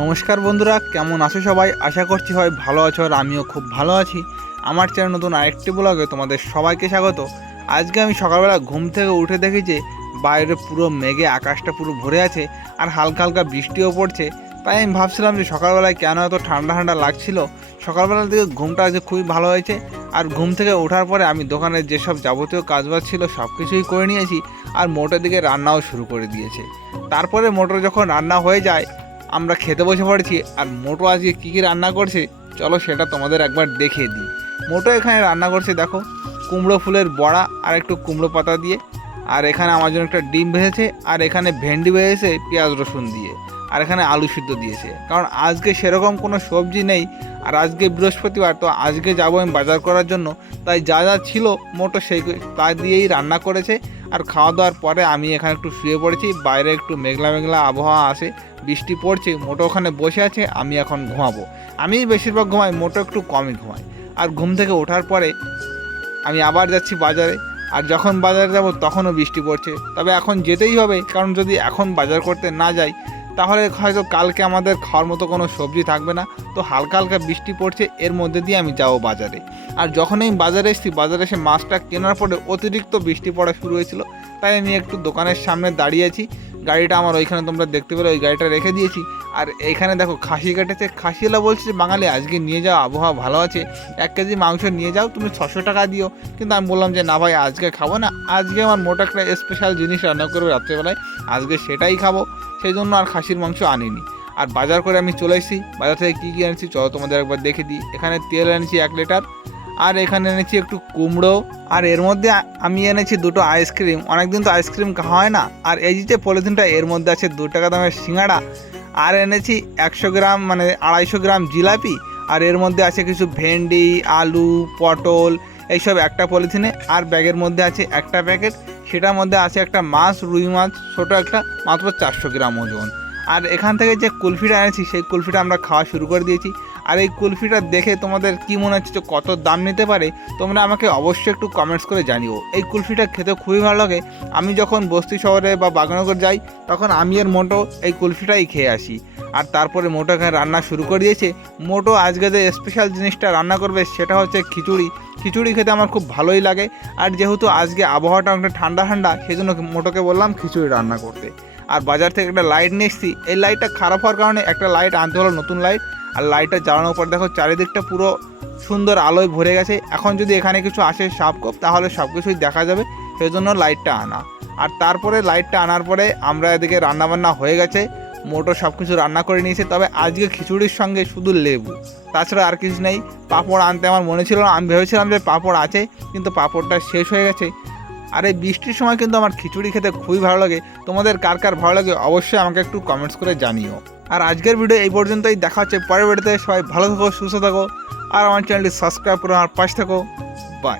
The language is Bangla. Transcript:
নমস্কার বন্ধুরা, কেমন আছো সবাই? আশা করছি হয় ভালো আছো আর আমিও খুব ভালো আছি। আমার চ্যানেল নতুন আরেকটি ব্লগে তোমাদের সবাইকে স্বাগত। আজকে আমি সকালবেলা ঘুম থেকে উঠে দেখি যে, বাইরে পুরো মেঘে, আকাশটা পুরো ভরে আছে আর হালকা হালকা বৃষ্টিও পড়ছে। তাই আমি ভাবছিলাম যে সকালবেলায় কেন এত ঠান্ডা ঠান্ডা লাগছিল? সকালবেলা থেকে ঘুমটা আজকে খুবই ভালো হয়েছে আর ঘুম থেকে ওঠার পরে আমি দোকানের যেসব যাবতীয় কাজবাজ ছিল সব কিছুই করে নিয়েছি আর মোটের দিকে রান্নাও শুরু করে দিয়েছে। তারপরে মোটর যখন রান্না হয়ে যায় আমরা খেতে বসে পড়েছি আর মোটো আজকে কী কী রান্না করছে, চলো সেটা তোমাদের একবার দেখিয়ে দিই। মোটো এখানে রান্না করছে, দেখো, কুমড়ো ফুলের বড়া আর একটু কুমড়ো পাতা দিয়ে। আর এখানে আমার জন্য একটা ডিম ভেজেছে, আর এখানে ভেন্ডি ভেজেছে পেঁয়াজ রসুন দিয়ে। আর এখানে আলু সিদ্ধ দিয়েছে। কারণ আজকে সেরকম কোনো সবজি নেই, আর আজকে বৃহস্পতিবার, তো আজকে যাব আমি বাজার করার জন্য। তাই যা যা ছিল মোটো সেই তা দিয়েই রান্না করেছে। আর খাওয়া দাওয়ার পরে আমি এখানে একটু শুয়ে পড়েছি, বাইরে একটু মেঘলা মেঘলা আবহাওয়া আসে বৃষ্টি পড়ছে, মোটো ওখানে বসে আছে, আমি এখন ঘুমাবো। আমি বেশিরভাগ ঘুমাই, মোটো একটু কমই ঘুমাই। আর ঘুম থেকে ওঠার পরে আমি আবার যাচ্ছি বাজারে, আর যখন বাজারে যাব তখনও বৃষ্টি পড়ছে। তবে এখন যেতেই হবে, কারণ যদি এখন বাজার করতে না যাই তাহলে হয়তো কালকে আমাদের খাওয়ার মতো কোনো সবজি থাকবে না। তো হালকা হালকা বৃষ্টি পড়ছে, এর মধ্যে দিয়ে আমি যাব বাজারে। আর যখন আমি বাজারে এসেছি, বাজারে এসে মাছটা কেনার পরে অতিরিক্ত বৃষ্টি পড়া শুরু হয়েছিল। তাই আমি একটু দোকানের সামনে দাঁড়িয়ে আছি। গাড়িটা আমার ওইখানে তোমরা দেখতে পেলে, ওই গাড়িটা রেখে দিয়েছি। আর এইখানে দেখো, খাসি কেটেছে। খাসিওয়ালা বলছে যে, বাঙালি, আজকে নিয়ে যাও, আবহাওয়া ভালো আছে। এক কেজি মাংস নিয়ে যাও, তুমি ছশো টাকা দিও। কিন্তু আমি বললাম যে, না ভাই, আজকে খাব না। আজকে আমার মোটা একটা স্পেশাল জিনিস রান্না করবে রাত্রেবেলায়। আজকে সেটাই খাব। সেই জন্য আর খাসির মাংস আনিনি। আর বাজার করে আমি চলে এসেছি। বাজার থেকে কী কী এনেছি চলো তোমাদের একবার দেখে দিই। এখানে তেল এনেছি এক লিটার, আর এখানে এনেছি একটু কুমড়ো, আর এর মধ্যে আমি এনেছি দুটো আইসক্রিম অনেকদিন তো আইসক্রিম খাওয়া হয় না। আর এই যে পলিথিনটা, এর মধ্যে আছে দু টাকা দামের সিঙ্গাড়া আর এনেছি একশো গ্রাম মানে আড়াইশো গ্রাম জিলাপি, আর এর মধ্যে আছে কিছু ভেন্ডি, আলু, পটল, এইসব একটা পলিথিনে, আর ব্যাগের মধ্যে আছে একটা প্যাকেট। সেটার মধ্যে আছে একটা মাছ, রুই মাছ, ছোটো একটা মাত্র চারশো গ্রাম ওজন। আর এখান থেকে যে কুলফিটা এনেছি, সেই কুলফিটা আমরা খাওয়া শুরু করে দিয়েছি। আর এই কুলফিটা দেখে তোমাদের কি মনে হচ্ছে যে কত দাম নিতে পারে, তোমরা আমাকে অবশ্যই একটু কমেন্টস করে জানিও। এই কুলফিটা খেতে খুবই ভালো লাগে। আমি যখন বস্তি শহরে বা বাগানগর যাই, তখন আমি এর মোটো এই কুলফিটাই খেয়ে আসি। আর তারপরে মোটো এখানে রান্না শুরু করে দিয়েছে। মোটো আজকে যে স্পেশাল জিনিসটা রান্না করবে, সেটা হচ্ছে খিচুড়ি। খিচুড়ি খেতে আমার খুব ভালোই লাগে। আর যেহেতু আজকে আবহাওয়াটা অনেকটা ঠান্ডা ঠান্ডা সেই জন্য মোটোকে বললাম খিচুড়ি রান্না করতে। আর বাজার থেকে একটা লাইট নিয়ে এসেছি। এই লাইটটা খারাপ হওয়ার কারণে একটা লাইট আনতে হলো নতুন লাইট আর লাইটটা জ্বালানোর পর দেখো চারিদিকটা পুরো সুন্দর আলোয় ভরে গেছে। এখন যদি এখানে কিছু আসে সাপকোপ, তাহলে সব কিছুই দেখা যাবে। সেই জন্য লাইটটা আনা। আর তারপরে লাইটটা আনার পরে আমরা এদিকে রান্নাবান্না হয়ে গেছে। মোটর সব কিছু রান্না করে নিয়েছে, তবে আজকে খিচুড়ির সঙ্গে শুধু লেবু। তাছাড়া আর কিছু নেই। পাঁপড় আনতে আমার মনে ছিল না, আমি ভেবেছিলাম যে পাঁপড় আছে, কিন্তু পাঁপড়টা শেষ হয়ে গেছে। আর এই বৃষ্টির সময় কিন্তু আমার খিচুড়ি খেতে খুবই ভালো লাগে। তোমাদের কার কার ভালো লাগে অবশ্যই আমাকে একটু কমেন্টস করে জানিও। আর আজকের ভিডিও এই পর্যন্তই, দেখা হচ্ছে পরের ভিডিওতে সবাই ভালো থাকো, সুস্থ থাকো। আর আমার চ্যানেলটি সাবস্ক্রাইব করে আমার পাশে থাকো। বাই